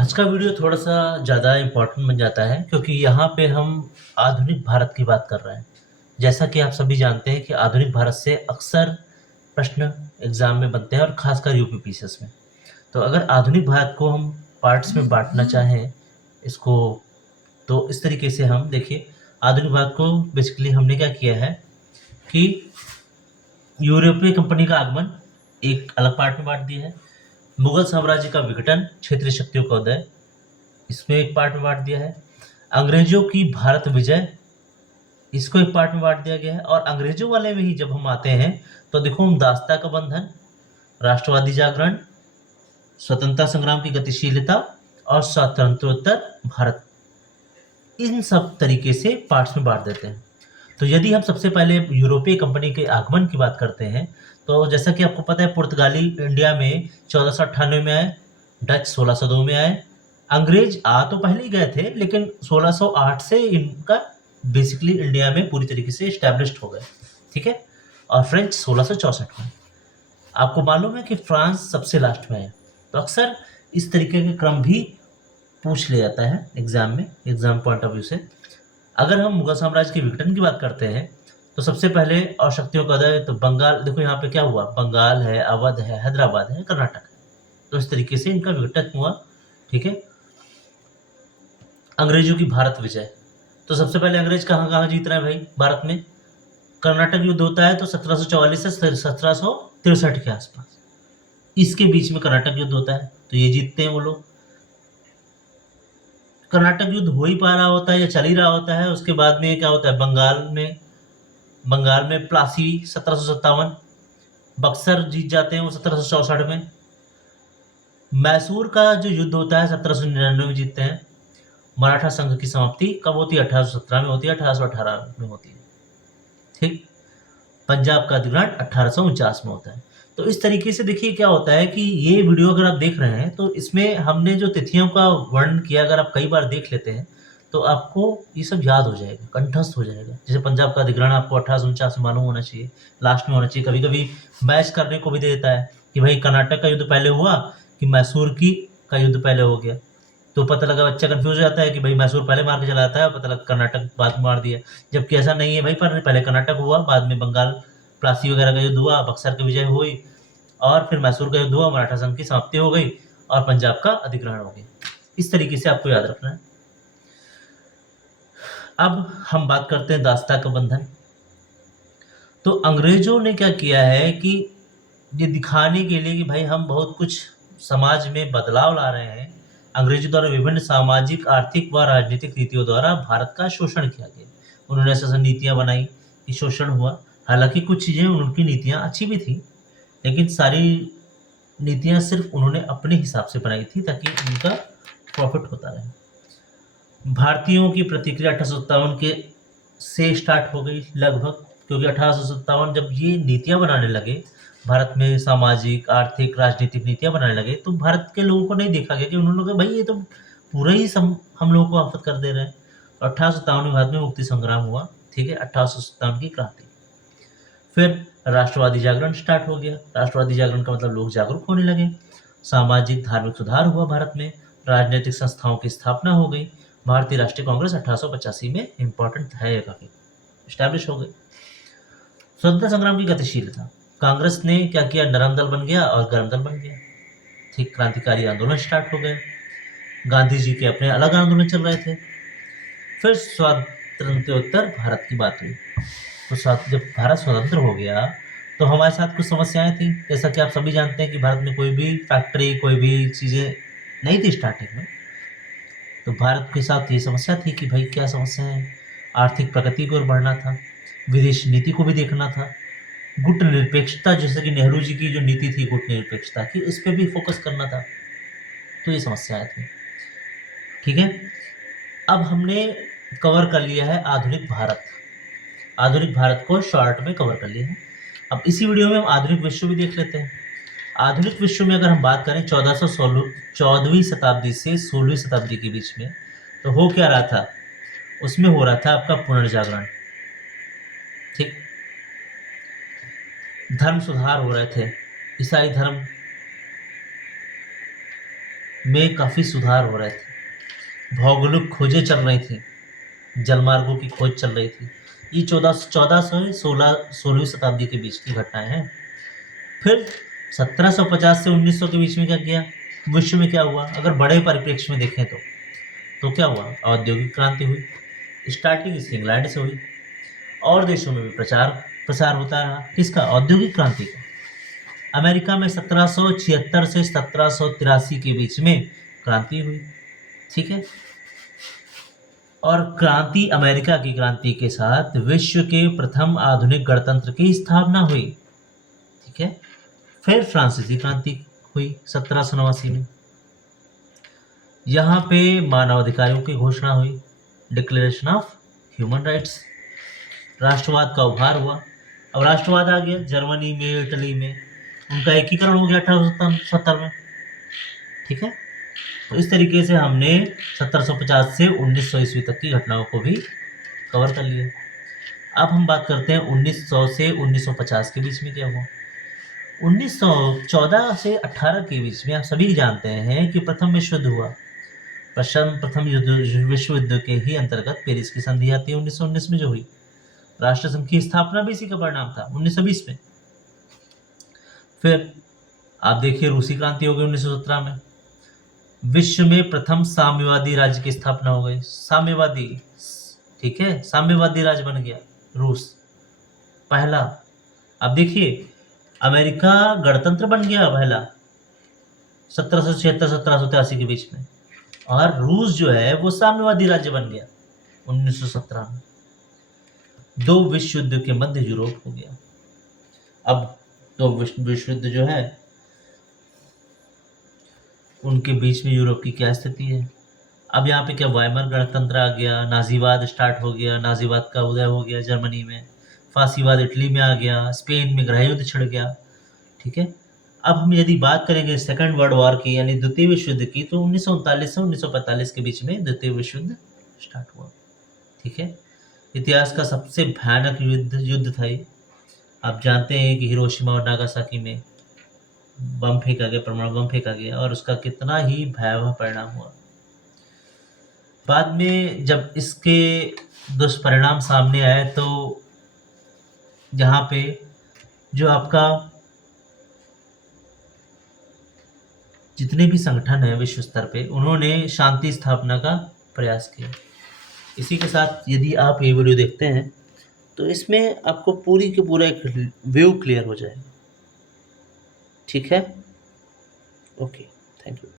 आज का वीडियो थोड़ा-सा ज़्यादा इम्पोर्टेंट बन जाता है क्योंकि यहाँ पे हम आधुनिक भारत की बात कर रहे हैं। जैसा कि आप सभी जानते हैं कि आधुनिक भारत से अक्सर प्रश्न एग्ज़ाम में बनते हैं और ख़ासकर यूपी पीसीएस में। तो अगर आधुनिक भारत को हम पार्ट्स में बाँटना चाहें इसको, तो इस तरीके से हम देखिए, आधुनिक भारत को बेसिकली हमने क्या किया है कि यूरोपीय कंपनी का आगमन एक अलग पार्ट में बाँट दिया है। मुगल साम्राज्य का विघटन, क्षेत्रीय शक्तियों का उदय, इसमें एक पार्ट में बाँट दिया है। अंग्रेज़ों की भारत विजय, इसको एक पार्ट में बाँट दिया गया है। और अंग्रेज़ों वाले में ही जब हम आते हैं, तो देखो हम दास्ता का बंधन, राष्ट्रवादी जागरण, स्वतंत्रता संग्राम की गतिशीलता और स्वातंत्रोत्तर भारत, इन सब तरीके से पार्ट्स में बाँट देते हैं। तो यदि हम सबसे पहले यूरोपीय कंपनी के आगमन की बात करते हैं, तो जैसा कि आपको पता है पुर्तगाली इंडिया में 1498 में आए, डच 1602 में आए। अंग्रेज आ तो पहले ही गए थे, लेकिन 1608 से इनका बेसिकली इंडिया में पूरी तरीके से एस्टैब्लिश्ड हो गए, ठीक है? और फ्रेंच 1664 में। आपको मालूम है कि फ्रांस सबसे लास्ट में है। तो अक्सर इस तरीके के क्रम भी पूछ लिया जाता है एग्ज़ाम में, एग्ज़ाम पॉइंट ऑफ व्यू से। अगर हम मुगल साम्राज्य के विघटन की बात करते हैं, तो सबसे पहले और शक्तियों का उदय, तो बंगाल, देखो यहाँ पे क्या हुआ, बंगाल है, अवध है, हैदराबाद है, कर्नाटक है। तो इस तरीके से इनका विघटन हुआ, ठीक है? अंग्रेजों की भारत विजय, तो सबसे पहले अंग्रेज कहाँ-कहाँ जीत रहे हैं भाई भारत में? कर्नाटक युद्ध होता है तो 1744 से 1763 के आसपास, इसके बीच में कर्नाटक युद्ध होता है, तो ये जीतते हैं वो लोग। कर्नाटक युद्ध हो ही पा रहा होता है या चल ही रहा होता है, उसके बाद में क्या होता है, बंगाल में प्लासी 1757, बक्सर जीत जाते हैं वो 1764 में। मैसूर का जो युद्ध होता है 1799 में जीतते हैं। मराठा संघ की समाप्ति कब होती है? 1817 में होती है, 1818 में होती है, ठीक। पंजाब का अधिग्रहण 1849 में होता है। तो इस तरीके से देखिए क्या होता है कि ये वीडियो अगर आप देख रहे हैं, तो इसमें हमने जो तिथियों का वर्णन किया, अगर आप कई बार देख लेते हैं, तो आपको ये सब याद हो जाएगा, कंठस्थ हो जाएगा। जैसे पंजाब का अधिग्रहण आपको 1849 में मालूम होना चाहिए, लास्ट में होना चाहिए। कभी-कभी मैच करने को भी दे देता है कि भाई कर्नाटक का युद्ध पहले हुआ कि मैसूर की का युद्ध पहले हो गया। तो पता लगा, बच्चा कन्फ्यूज़ हो जाता है कि भाई मैसूर पहले मार के चला जाता है, पता लगा कर्नाटक बाद में मार दिया। जबकि ऐसा नहीं है भाई, पर पहले कर्नाटक हुआ, बाद में बंगाल, प्लासी वगैरह का युद्ध हुआ, बक्सर की विजय हुई, और फिर मैसूर का युद्ध हुआ, मराठा संघ की समाप्ति हो गई और पंजाब का अधिग्रहण हो गया। इस तरीके से आपको याद रखना है। अब हम बात करते हैं दास्ता का बंधन। तो अंग्रेजों ने क्या किया है कि ये दिखाने के लिए कि भाई हम बहुत कुछ समाज में बदलाव ला रहे हैं, अंग्रेजों द्वारा विभिन्न सामाजिक, आर्थिक व राजनीतिक नीतियों द्वारा भारत का शोषण किया गया। उन्होंने ऐसा-ऐसा नीतियाँ बनाई कि शोषण हुआ। हालाँकि कुछ चीज़ें उनकी नीतियाँ अच्छी भी थी, लेकिन सारी नीतियाँ सिर्फ़ उन्होंने अपने हिसाब से बनाई थी ताकि उनका प्रॉफ़िट होता रहे। भारतीयों की प्रतिक्रिया 1857 के से स्टार्ट हो गई लगभग, क्योंकि 1857 जब ये नीतियाँ बनाने लगे, भारत में सामाजिक, आर्थिक, राजनीतिक नीतियाँ बनाने लगे, तो भारत के लोगों को नहीं देखा गया कि उन्होंने कहा भाई ये तो पूरा ही हम लोगों को आफ़त कर दे रहे हैं। 1857 में भारत में मुक्ति संग्राम हुआ, ठीक है? 1857 की क्रांति। फिर राष्ट्रवादी जागरण स्टार्ट हो गया। राष्ट्रवादी जागरण का मतलब लोग जागरूक होने लगे। सामाजिक धार्मिक सुधार हुआ भारत में, राजनीतिक संस्थाओं की स्थापना हो गई। भारतीय राष्ट्रीय कांग्रेस 1885 में इम्पोर्टेंट है ये काफ़ी, एस्टैब्लिश हो गई। स्वतंत्रता संग्राम की गतिशीलता, कांग्रेस ने क्या किया, नरम दल बन गया और गर्म दल बन गया, ठीक। क्रांतिकारी आंदोलन स्टार्ट हो गए, गांधी जी के अपने अलग आंदोलन चल रहे थे। फिर स्वातंत्र्योत्तर भारत की बात हुई। तो जब भारत स्वतंत्र हो गया, तो हमारे साथ कुछ समस्याएं थी। जैसा कि आप सभी जानते हैं कि भारत में कोई भी फैक्ट्री, कोई भी चीज़ें नहीं थी स्टार्टिंग में। तो भारत के साथ ये समस्या थी कि भाई क्या समस्या है, आर्थिक प्रगति की ओर बढ़ना था, विदेश नीति को भी देखना था, गुट निरपेक्षता, जैसे कि नेहरू जी की जो नीति थी गुट निरपेक्षता की, इस पे भी फोकस करना था। तो ये समस्याएं थी, ठीक है। अब हमने कवर कर लिया है आधुनिक भारत। आधुनिक भारत को शॉर्ट में कवर कर लिया है। अब इसी वीडियो में हम आधुनिक विश्व भी देख लेते हैं। आधुनिक विश्व में अगर हम बात करें 1414वीं शताब्दी से 16वीं शताब्दी के बीच में, तो हो क्या रहा था, उसमें हो रहा था आपका पुनर्जागरण, ठीक। धर्म सुधार हो रहे थे, ईसाई धर्म में काफ़ी सुधार हो रहे थे, भौगोलिक खोजें चल रही थी, जलमार्गों की खोज चल रही थी। ये 1400 से 16वीं शताब्दी के बीच की घटनाएं हैं। फिर 1750 से 1900 के बीच में क्या किया, विश्व में क्या हुआ, अगर बड़े परिप्रेक्ष्य में देखें तो क्या हुआ, औद्योगिक क्रांति हुई। स्टार्टिंग इसकी इंग्लैंड से हुई और देशों में भी प्रचार प्रसार होता रहा, किसका, औद्योगिक क्रांति का। अमेरिका में 1776 से 1783 के बीच में क्रांति हुई, ठीक है। और क्रांति, अमेरिका की क्रांति के साथ विश्व के प्रथम आधुनिक गणतंत्र की स्थापना हुई, ठीक है। फिर फ्रांसीसी क्रांति हुई 1789 में, यहाँ पे मानवाधिकारों की घोषणा हुई, डिक्लेरेशन ऑफ ह्यूमन राइट्स। राष्ट्रवाद का उभार हुआ। अब राष्ट्रवाद आ गया, जर्मनी में, इटली में उनका एकीकरण हो गया 1870 में, ठीक है। तो इस तरीके से हमने 1750 से 1900 ईस्वी तक की घटनाओं को भी कवर कर लिया। अब हम बात करते हैं 1900 से 1950 के बीच में क्या हुआ। 1914 से 18 के बीच में आप सभी जानते हैं कि प्रथम विश्व युद्ध हुआ। प्रथम विश्व युद्ध के ही अंतर्गत पेरिस की संधि आती है 1919 में जो हुई। राष्ट्र संघ की स्थापना भी इसी का परिणाम था 1920 में। फिर आप देखिए रूसी क्रांति हो गई 1917 में। विश्व में प्रथम साम्यवादी राज्य की स्थापना हो गई, साम्यवादी, ठीक है, साम्यवादी राज्य बन गया रूस, पहला। अब देखिए अमेरिका गणतंत्र बन गया पहला 1776-1783 के बीच में, और रूस जो है वो साम्यवादी राज्य बन गया 1917 में। दो विश्व युद्ध के मध्य यूरोप हो गया। अब तो विश्व युद्ध जो है उनके बीच में यूरोप की क्या स्थिति है। अब यहाँ पे क्या वाइमर गणतंत्र आ गया, नाजीवाद स्टार्ट हो गया, नाजीवाद का उदय हो गया जर्मनी में, फांसीवाद इटली में आ गया, स्पेन में गृह युद्ध छिड़ गया, ठीक है। अब हम यदि बात करेंगे सेकेंड वर्ल्ड वॉर की यानी द्वितीय विश्व युद्ध की, तो 1939 से 1945 के बीच में द्वितीय विश्व युद्ध स्टार्ट हुआ, ठीक है। इतिहास का सबसे भयानक युद्ध था ये। आप जानते हैं कि हिरोशिमा और नागासाकी में बम फेंका गया, परमाणु बम फेंका गया, और उसका कितना ही भयावह परिणाम हुआ। बाद में जब इसके दुष्परिणाम सामने आए तो यहाँ पे जो आपका जितने भी संगठन है विश्व स्तर पे, उन्होंने शांति स्थापना का प्रयास किया। इसी के साथ यदि आप ये वीडियो देखते हैं तो इसमें आपको पूरी की पूरा एक व्यू क्लियर हो जाएगा, ठीक है। Okay, thank you.